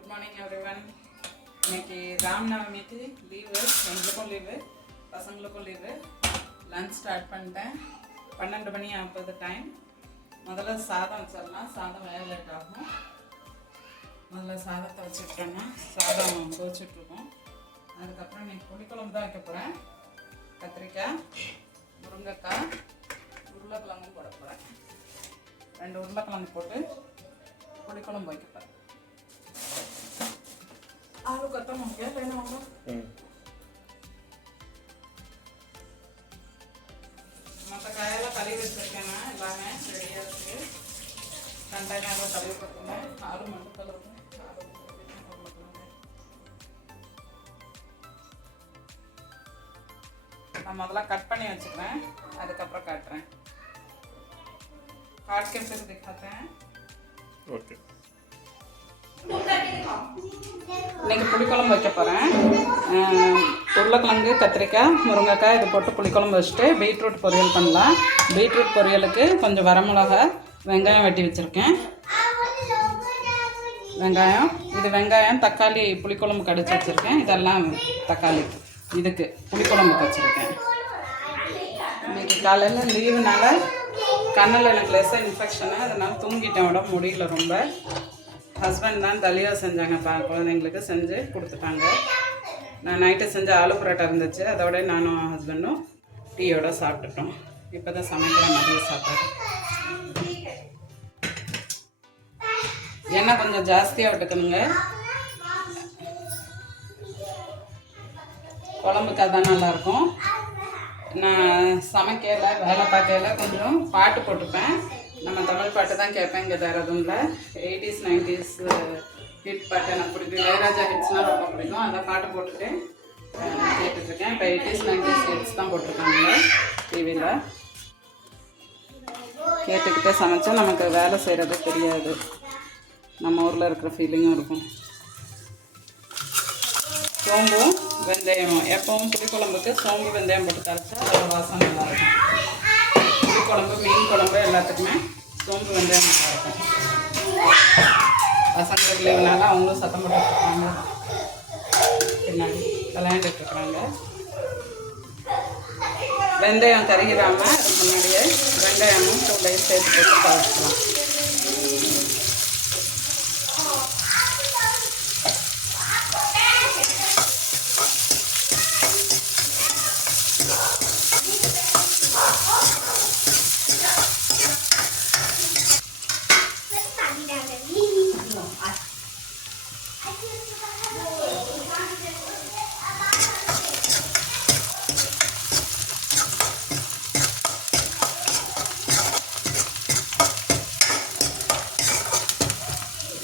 Good morning everyone. இன்னைக்கு ராம்நவமிக்கு leave, எங்களுக்கும் leave, பசங்களுக்கும் லீவு. லன்ச் ஸ்டார்ட் பண்ணிட்டேன். 12 மணி ஆகுது டைம். முதல்ல சாதம் வச்சிடலாம். சாதம் வேக லேட் ஆகும். முதல்ல சாதத்தை வச்சுக்கிட்டோன்னா சாதம் கொதிச்சுட்ருக்கோம். அதுக்கப்புறம் இன்னைக்கு புளிக்குழம்பு தான் வைக்க போகிறேன். கத்திரிக்காய், முருங்கைக்காய், உருளைக்கிழங்கும் போட போகிறேன். 2 உருளைக்கிழங்கு போட்டு புளிக்குழம்பு வைக்க போகிறேன். ஆளு கத்தம் கேட்டேன். மற்ற காயெல்லாம் கழுவி வச்சுருக்கேன். எல்லாமே ரெடியாக இருக்குது. கண்டெய்னரில் கழுவி கொடுத்துருந்தேன். ஆளு மட்டும் கழுவுறேன். நான் முதல்ல கட் பண்ணி வச்சுக்கிறேன். அதுக்கப்புறம் காட்டுறேன். காட் के फिर दिखाते हैं. ஓகே. இன்னைக்கு புளிக்குழம்பு வைக்க போகிறேன். உருளைக்கிழங்கு, கத்திரிக்காய், முருங்கைக்காய் இது போட்டு புளிக்குழம்பு வச்சுட்டு பீட்ரூட் பொரியல் பண்ணலாம். பீட்ரூட் பொரியலுக்கு கொஞ்சம் வரமிளகா, வெங்காயம் வெட்டி வச்சுருக்கேன். வெங்காயம் தக்காளி புளிக்குழம்பு கடிச்சு வச்சுருக்கேன். இதெல்லாம் தக்காளி இதுக்கு புளிக்குழம்புக்கு வச்சுருக்கேன். இன்னைக்கு காலையில் லீவுனால கண்ணில் எனக்கு லெஸ்ஸாக இன்ஃபெக்ஷனு, அதனால் தூங்கிட்டேன். உடம்பு முடியல ரொம்ப. ஹஸ்பண்ட் தான் தலியா செஞ்சாங்கப்பா, குழந்தைங்களுக்கு செஞ்சு கொடுத்துட்டாங்க. நான் நைட்டு செஞ்ச ஆலு பரோட்டா இருந்துச்சு, அதோட நானும் ஹஸ்பண்டும் டீயோட சாப்பிட்டுட்டோம். இப்போ தான் சமைக்கிற மதிய சாப்பாடு. எண்ணெய் கொஞ்சம் ஜாஸ்தியாக விட்டுக்கணுங்க. குழம்புக்கு அதான் நல்லாயிருக்கும். நான் சமைக்கல, வேலை பார்க்கல, கொஞ்சம் பாட்டு போட்டுப்பேன். நம்ம தமிழ் பாட்டு தான் கேட்பேன். இங்கே தரதும்ல 80s 90s ஹிட் பாட்டு எனக்கு பிடிக்கும். இளையராஜா ஹிட்ஸ்னால் ரொம்ப பிடிக்கும். அந்த பாட்டு போட்டுட்டு கேட்டுட்ருக்கேன். இப்போ 80s 90s ஹிட்ஸ் தான் போட்டிருக்காங்க டிவியில். கேட்டுக்கிட்டே சமைச்சா நமக்கு வேலை செய்கிறது தெரியாது. நம்ம ஊரில் இருக்கிற ஃபீலிங்கும் இருக்கும். சோம்பும் வெந்தயமும் எப்பவும் புளிக்குழம்புக்கு சோம்பு வெந்தயம் போட்டு தரைச்சா அதோட வாசம் நல்லாயிருக்கும். புளிக்குழம்பு, மீன் குழம்பு எல்லாத்துக்குமே சோம்பு வெந்தயம் நல்லாயிருக்கும். பசங்களுக்கு லீவுனால அவங்களும் சத்தம் போட்டுருக்காங்க. பின்னாடி விளையாண்டுட்ருக்குறாங்க. வெந்தயம் கருகிராமல் அதுக்கு முன்னாடியே வெந்தயமும் சூடையும் சேர்த்து போட்டு தரைச்சிக்கலாம்.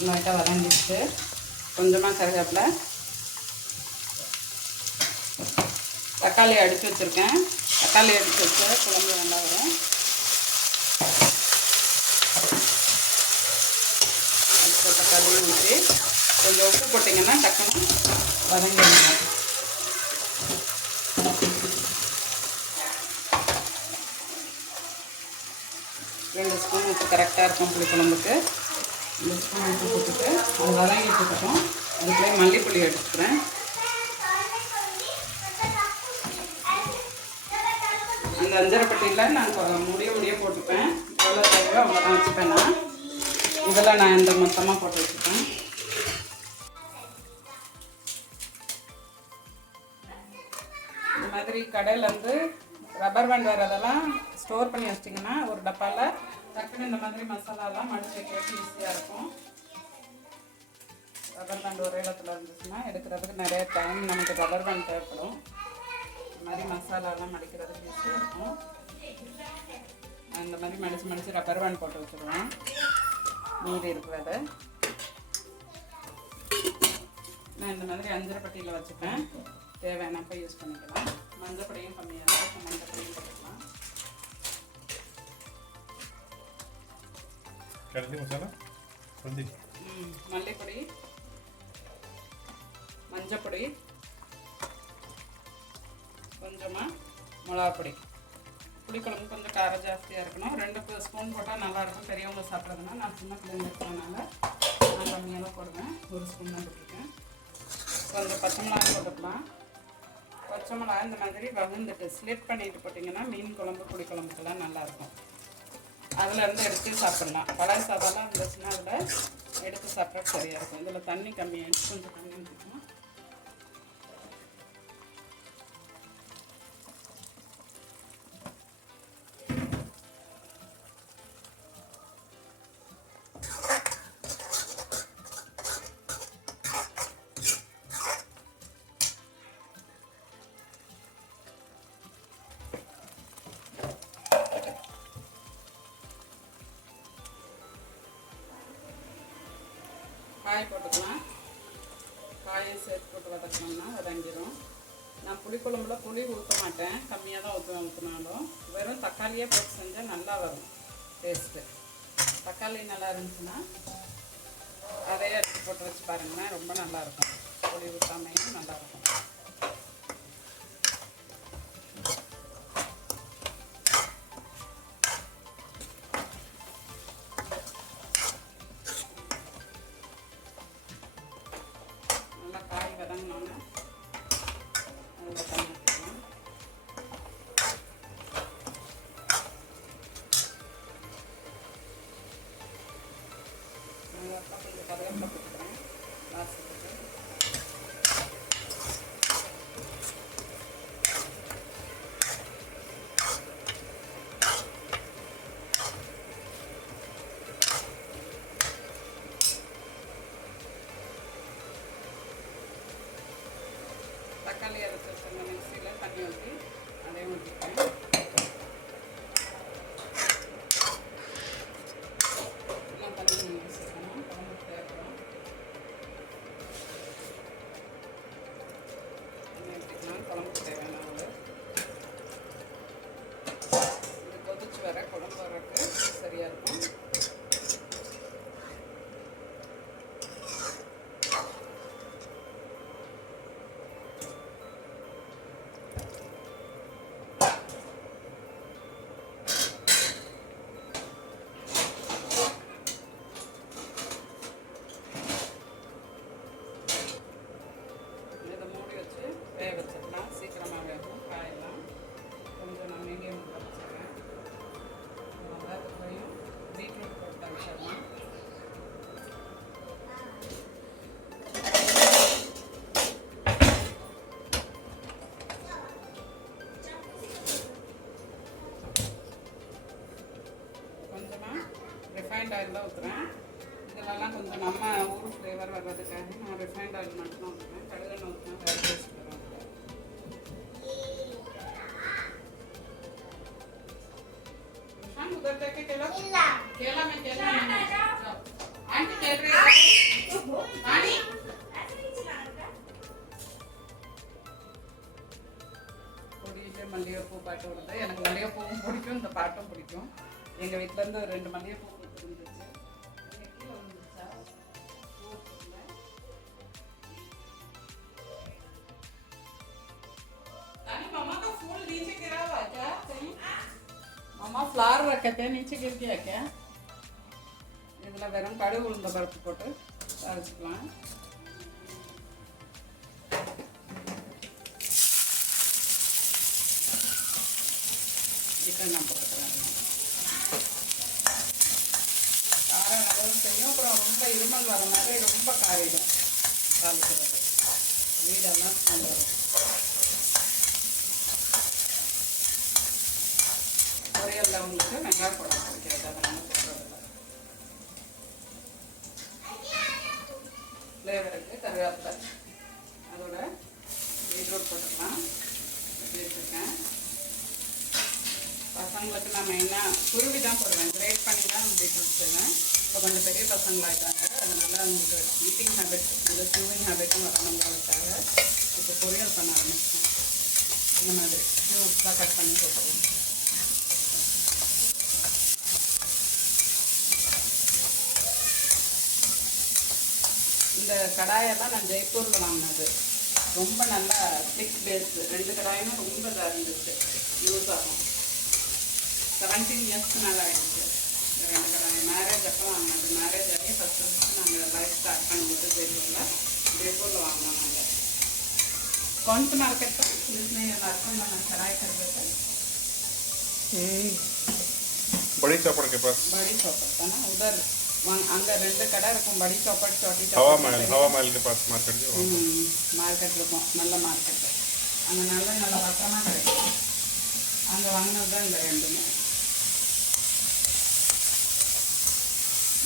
லைட்டாக வதங்கிடுச்சு. கொஞ்சமாக கருவேப்பிலை, தக்காளி அடித்து வச்சுருக்கேன். தக்காளி அடித்து வச்சு குழம்பு நல்லா வரும். தக்காளி ஊற்றி கொஞ்சம் உப்பு போட்டிங்கன்னா டக்குன்னு வதங்கிடுங்க. 2 ஸ்பூன் உப்பு கரெக்டாக இருக்கும் புளிக்குழம்புக்கு. 2 ஸ்பூன் உப்பு போட்டுட்டு அது வதங்கிட்டு இருக்கட்டும். அதுக்குள்ளே மல்லிப்பொடி எடுத்துக்கிறேன். அந்த அஞ்சரைப்பட்டியில் நான் முடிய போட்டுப்பேன். எவ்வளோ தேவையோ அவ்வளோ தான் வச்சுப்பேன். நான் இதெல்லாம் நான் இந்த மொத்தமாக போட்டு வச்சுப்பேன். இந்த மாதிரி கடையில் வந்து ரப்பர் பேண்ட் வரதெல்லாம் ஸ்டோர் பண்ணி வச்சிட்டிங்கன்னா ஒரு டப்பாவில் டக்குன்னு இந்த மாதிரி மசாலாலாம் மடிச்சு வைக்கிறது ஈஸியாக இருக்கும். ரப்பர் பேண்ட் ஒரே இடத்துல இருந்துச்சுன்னா எடுக்கிறதுக்கு நிறைய டைம் நமக்கு ரப்பர் பேண்ட் தேவைப்படும். இந்த மாதிரி மசாலாலாம் மடிக்கிறதுக்கு ஈஸியாக இருக்கும். நான் இந்த மாதிரி மடித்து ரப்பர் பேண்ட் போட்டு வச்சுருவேன். மீதி இருக்கிறத நான் இந்த மாதிரி அஞ்சரைப்பட்டியில் வச்சுப்பேன். தேவையானப்போ யூஸ் பண்ணிக்கலாம். மஞ்சப்பொடியும் கம்மியாக இருக்கும், மஞ்சப்பொடியும் போட்டுக்கலாம். மல்லிப்பொடி, மஞ்சப்பொடி, கொஞ்சமாக மிளகாப்பொடி. புளிக்குழம்பு கொஞ்சம் காரம் ஜாஸ்தியாக இருக்கணும். 2 ஸ்பூன் போட்டால் நல்லாயிருக்கும். பெரியவங்க சாப்பிட்றதுனா நான் சின்ன பிள்ளைங்க இருக்கிறதுனால நான் கம்மியாக தான் போடுவேன். 1 ஸ்பூன் தான் போட்டிருக்கேன். கொஞ்சம் பச்சை மிளகாய் போட்டுக்கலாம். பச்சை மிளகாய் இந்த மாதிரி வகுந்துட்டு ஸ்லிட் பண்ணிட்டு போட்டிங்கன்னா மீன் குழம்பு புளி குழம்புக்கெல்லாம் நல்லாயிருக்கும். அதிலேருந்து எடுத்து சாப்பிட்லாம். பழைய சாதம்லாம் இருந்துச்சுன்னா அதில் எடுத்து சாப்பிட்டா சரியாக இருக்கும். இதில் தண்ணி கம்மியாகிடுச்சு, கொஞ்சம் தண்ணி ஊற்றிக்கலாம். காய் போட்டுக்கலாம். காயை சேர்த்து போட்டு வதக்கணும்னா வதங்கிடும். நான் புளிக்குழம்புல புளி ஊற்ற மாட்டேன், கம்மியாக தான் ஊற்றினாலும். வெறும் தக்காளியே போட்டு செஞ்சால் நல்லா வரும் டேஸ்ட்டு. தக்காளி நல்லா இருந்துச்சுன்னா அதையே எடுத்து போட்டு வச்சு பாருங்களேன், ரொம்ப நல்லாயிருக்கும். புளி ஊற்றாமையும் நல்லாயிருக்கும். கருவேப்பிலை போட்டுக்கிறேன் லாஸ்ட்டுக்கு. தக்காளி அரைச்சி வச்சுருந்த மிக்சியில் தண்ணி ஊற்றி அதையும் ஊற்றிக்கிறேன். குழம்புக்கு தேவையான அளவு இது கொதிச்சு வர குழம்பு வரக்கு சரியாக இருக்கும். இதை மூடி வச்சு வேக வச்சிடலாம். சீக்கிரமாக வேகும் காயெல்லாம். கொஞ்சம் நான் மீடியம் வச்சுக்கிறேன். வெங்காயத்தையும் பீட்ரூட் போட்டு வச்சிடலாம். கொஞ்சமாக ரிஃபைண்ட் ஆயில் தான் ஊற்றுறேன். இதெல்லாம் கொஞ்சம் நம்ம ஊர் ஃப்ளேவர் வர்றதுக்காக நான் ரிஃபைண்ட் ஆயில் மட்டும் தான் ஊற்றுவேன். கடுகு ஊற்றினா வேறு டேஸ்ட் வரும். उधर देखे केला केला में केला आंटी खेल रही है पानी கொடியில மல்லிகைப்பூ பாட்டு வருது. எனக்கு மல்லிகைப்பூவும் பிடிக்கும், இந்த பாட்டும் பிடிக்கும். எங்கள் வீட்டிலேருந்து 2 மல்லிகைப்பூ இருந்துச்சு. கீழே வந்துருச்சா मम्मा का फूल नीचे गिरा हुआ है क्या कहीं? मम्मा फ्लावर रखे थे, नीचे गिर गया क्या? இதில் வெறும் கடுகு உளுந்த பருப்பு போட்டு அரைச்சிக்கலாம். சிக்கன் நான் போட்டுக்கிறேன். காரம் அளவு செய்யும். அப்புறம் ரொம்ப இருமல் வர மாதிரி ரொம்ப காரிடும் காலிக்கிறது. வீடெல்லாம் வந்துடும். பொரியலில் உங்களுக்கு வெங்காயம் போட பிடிக்காது, அதனால போடுறதில்ல. ஃப்ளேவருக்கு கருவேப்பிலை, அதோட பீட்ரூட் போட்டுக்கலாம். எப்படி வச்சுருக்கேன். பசங்களுக்கு நான் மெயினாக குருவி தான் போடுவேன், கிரேட் பண்ணி தான் பீட்ரூட் செய்வேன். இப்போ கொஞ்சம் பெரிய பசங்களாகிட்டாங்க, அதனால உங்களுக்கு ஈட்டிங் ஹேபிட், இந்த ஸ்யூவிங் ஹேபிட்டும் வரணுங்கிறதுக்காக இப்போ பொரியல் பண்ண ஆரம்பிச்சேன். இந்த மாதிரி க்யூப்ஸாக கட் பண்ணி போட்டுருவேன். இந்த கடாயெல்லாம் நான் ஜெய்ப்பூரில் வாங்கினது. ரொம்ப நல்லா திக் பேஸ். 2 கடாயுமே ரொம்ப இதாக இருந்துச்சு, யூஸ் ஆகும். 17 இயர்ஸ்க்கு மேலே ஆகிடுச்சு இந்த 2 கடாயம். மேரேஜ் அப்போ வாங்கினது. மேரேஜ் ஆகி ஃபஸ்ட்டு நாங்கள் லைஃப் ஸ்டார்ட் பண்ணும்போது ஜெய்ப்பூரில் जयपुर वांगना नांगे कौन सा मार्केट था जिसमें ये मार्केट में किराए कर देते बड़ी चौपड़ के पास बड़ी चौपड़ था ना उधर अंदर ரெண்டு கடை இருக்கும் बड़ी चौपड़ छोटी हवा महल के पास मार्केट जो மார்க்கெட் இருக்கும் நல்ல மார்க்கெட் அங்கே நல்ல நல்ல பத்திரமா கிடைக்கும் அங்கே வாங்கினது தான் இந்த ரெண்டுமே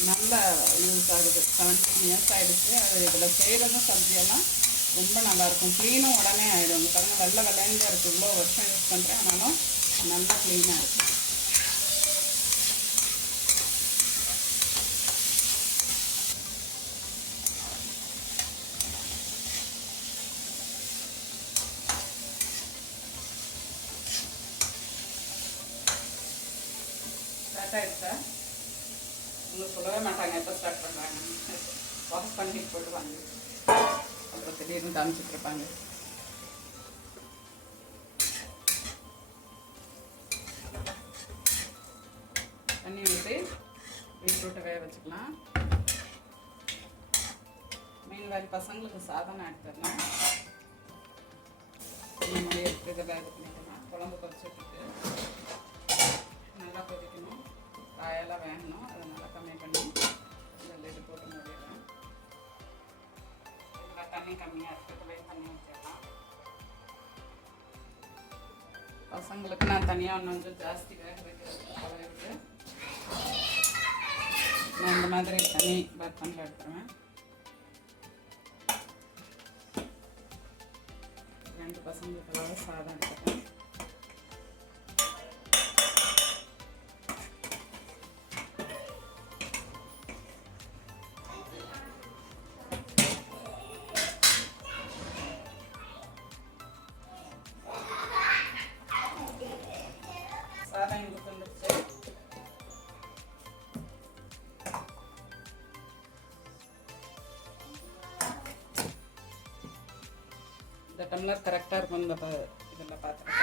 நல்ல யூஸ் ஆகுது 17 இயர்ஸ் ஆகிடுச்சு அது இதில் செய்கிறதும் சப்ஜியெல்லாம் ரொம்ப நல்லாயிருக்கும் க்ளீனும் உடனே ஆகிடும் பாருங்கள் வெள்ளை வெள்ளைன்னு இருக்குது இவ்வளோ வருஷம் யூஸ் பண்ணுறேன் ஆனாலும் நல்லா க்ளீனாக இருக்குது ஆகிடுச்சா உங்களுக்கு சொல்லவே மாட்டாங்க எப்போ ஸ்டார்ட் பண்ணுறாங்க வாஷ் பண்ணி போடுவாங்க அப்புறம் திடீர்னு காமிச்சிட்ருப்பாங்க தண்ணி ஊற்றி பீட்ரூட்டை வேக வச்சுக்கலாம் மீன் வேறு பசங்களுக்கு சாதம் எடுத்துடலாம் இந்த மாதிரி இருக்கிறத இது பண்ணிக்கலாம் குழம்பு கொதிச்சு விட்டுட்டு நல்லா கொதிக்கணும் காயெல்லாம் வேகணும் அதை நல்லா கம்மி பண்ணி இதில் இது போட்டு முடியலாம் இதில் தண்ணி கம்மியாக இருக்கிறதுலே தண்ணி ஊற்றிடலாம் பசங்களுக்கு நான் தனியாக ஒன்று கொஞ்சம் ஜாஸ்தி வேக வைக்கிறது பழகிட்டு நான் இந்த மாதிரி தனி பர்த்தனில் எடுத்துருவேன் ரெண்டு பசங்களுக்காக சாதம் எடுத்துட்டேன் சாதம் இங்கே வந்துடுச்சு இந்த டம்ளர் கரெக்டாக இருக்கும் இந்த இதில் பார்த்துட்டு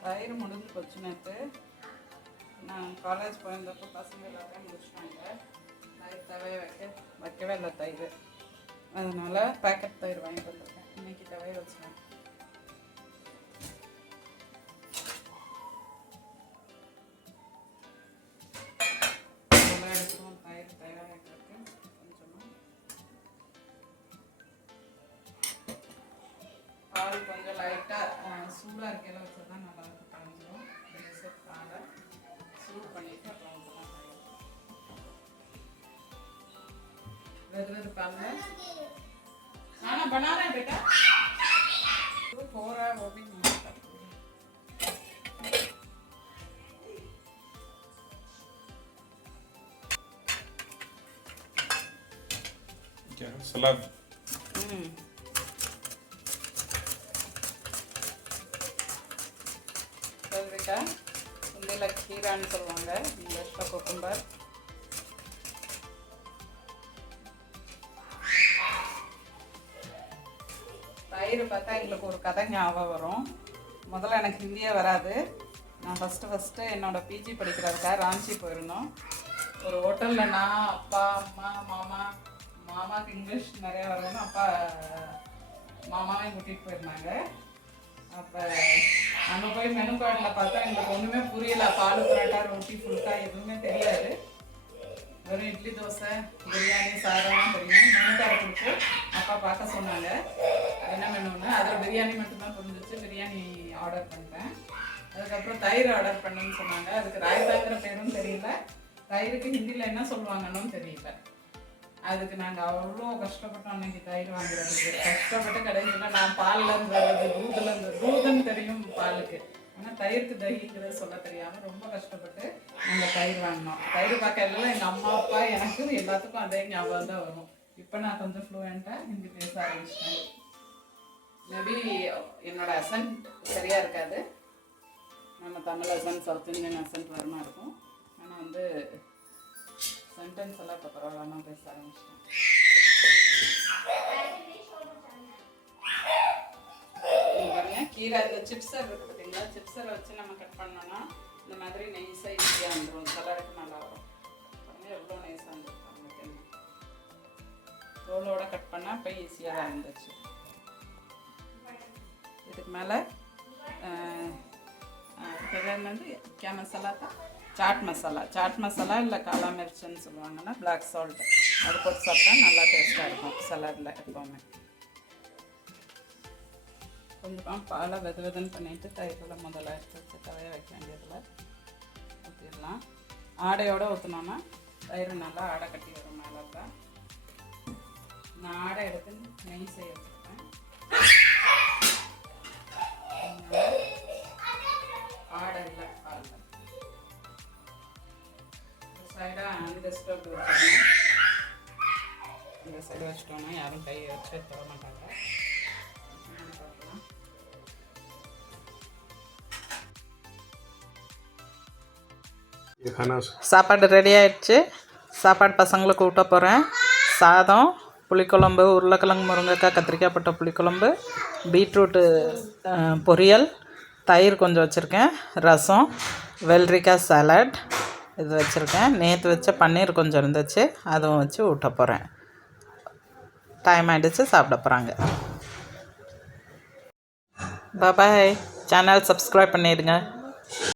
தயிர் முடிஞ்சு போச்சு நேற்று நான் காலேஜ் போயிருந்தப்போ பசங்க எல்லாத்தையும் முடிச்சிட்டாங்க தயிர் தவைய வைக்கவே இல்லை தயிர் அதனால் பேக்கெட் தயிர் வாங்கிட்டு வந்திருக்கேன் இன்றைக்கி தவைய வச்சுருவேன் எடுத்துருவோம் தயிர் தயாராக வைக்கிறதுக்கு கொஞ்சமாக பால் கொஞ்சம் லைட்டாக சூடாக இருக்கையில் வச்சா தான் நல்லாயிருக்கும் கலந்துடும் பாலை சூடு பண்ணிவிட்டு அப்புறம் ஊற்றலாம் வெது வெது பால் खाना बना रहे हैं बेटा तो हो रहा है वो भी नहीं पता क्या सलाद बेटा हिंदी खीराன்னு சொல்லுவாங்க இங்கிலீஷ்ல குக்கும்பர் தயிர் பார்த்தா எங்களுக்கு ஒரு கதை ஞாபகம் வரும் முதல்ல எனக்கு ஹிந்தியே வராது நான் ஃபஸ்ட்டு என்னோடய பிஜி படிக்கிறதுக்காக ராஞ்சி போயிருந்தோம் ஒரு ஹோட்டலில் நான் அப்பா அம்மா மாமாவுக்கு இங்கிலீஷ் நிறையா வரணும்னு அப்பா மாமாவையும் கூட்டிகிட்டு போயிருந்தாங்க அப்போ அங்கே போய் மெனு கார்டில் பார்த்தா எங்களுக்கு ஒன்றுமே புரியல பால் பரோட்டா ரொட்டி ஃபுல்கா எதுவுமே தெரியாது வெறும் இட்லி தோசை பிரியாணி சாதம் தெரியும் மெனு கார்டு கொடுத்து அப்பா பார்க்க சொன்னாங்க என்ன மெனுன்னு அதில் பிரியாணி மட்டும்தான் புரிஞ்சிச்சு பிரியாணி ஆர்டர் பண்ணிட்டேன் அதுக்கப்புறம் தயிர் ஆர்டர் பண்ணுன்னு சொன்னாங்க அதுக்கு ராயத்தாங்கிற பேரும் தெரியல தயிருக்கு ஹிந்தியில் என்ன சொல்லுவாங்கன்னு தெரியல அதுக்கு நாங்கள் அவ்வளோ கஷ்டப்பட்டோம் அன்னைக்கு தயிர் வாங்குறதுக்கு கஷ்டப்பட்டு கடைசியில் நான் பால்லேருந்து வர்றது தூதுன்னு தெரியும் பாலுக்கு ஆனால் தயிருக்கு தகிங்கிறத சொல்ல தெரியாமல் ரொம்ப கஷ்டப்பட்டு நாங்கள் தயிர் வாங்கினோம் தயிர் பார்க்கலாம் எங்கள் அம்மா அப்பா எனக்கு எல்லாத்துக்கும் அதே ஞாபகம் தான் வரும் இப்போ நான் கொஞ்சம் ஃப்ளூயண்ட்டாக ஹிந்தி பேச ஆரம்பிச்சிட்டேன் மேபி என்னோட அசன்ட் சரியாக இருக்காது நம்ம தமிழ் அசன்ட் சவுத் இந்தியன் அசன்ட் வரமா இருக்கும் ஆனால் வந்து சென்டென்ஸ் எல்லாம் இப்போ பரவாயில்லாமல் பேச ஆரம்பிச்சிட்டேன் கீரை இந்த சிப்ஸர் இருக்குது பார்த்தீங்களா, சிப்ஸரை வச்சு நம்ம கட் பண்ணோன்னா இந்த மாதிரி நைஸாக ஈஸியாக வந்துடும், சலாடுக்கு நல்லா வரும். பாருங்கள் எவ்வளோ நைஸாக வந்துருக்காங்க, தோலோட கட் பண்ணால் இப்போ ஈஸியாக தான் இருந்துச்சு. இதுக்கு மேலே என்னது கே மசாலா தான் சாட் மசாலா இல்லை காலா மிர்ச்சின்னு சொல்லுவாங்கன்னா பிளாக் சால்ட், அது போட்டு சாப்பிட்டா நல்லா டேஸ்ட்டாக இருக்கும் சலாடில் எப்போவுமே. கொஞ்சம் பாலை வெதுன்னு பண்ணிவிட்டு தயிரில் முதல்ல எடுத்து வச்சு தவைய வைக்க வேண்டியதில் ஊற்றிடலாம். ஆடையோடு ஊற்றினோன்னா தயிர் நல்லா ஆடை கட்டி வரும் மேலே தான். நான் ஆடை எடுத்து நெய் செய்ய வச்சுருக்கேன். ஆடை இல்லை பால் சைடாக அந்த ஸ்டவ் வச்சுக்கணும். இந்த சைடு வச்சுட்டோன்னா யாரும் கையை வச்சு தர மாட்டாங்க. சாப்பாடு ரெடி ஆகிடுச்சு. சாப்பாடு பசங்களுக்கு ஊட்ட போகிறேன். சாதம், புளிக்குழம்பு, உருளைக்கிழங்கு, முருங்கைக்காய், கத்திரிக்காய் போட்ட புளிக்குழம்பு, பீட்ரூட்டு பொரியல், தயிர் கொஞ்சம் வச்சுருக்கேன், ரசம், வெள்ளரிக்காய் சாலட் இது வச்சுருக்கேன். நேற்று வச்ச பன்னீர் கொஞ்சம் இருந்துச்சு, அதுவும் வச்சு ஊட்ட போகிறேன். டைம் ஆகிடுச்சு, சாப்பிட போகிறாங்க. பாய். சேனல் சப்ஸ்கிரைப் பண்ணிடுங்க.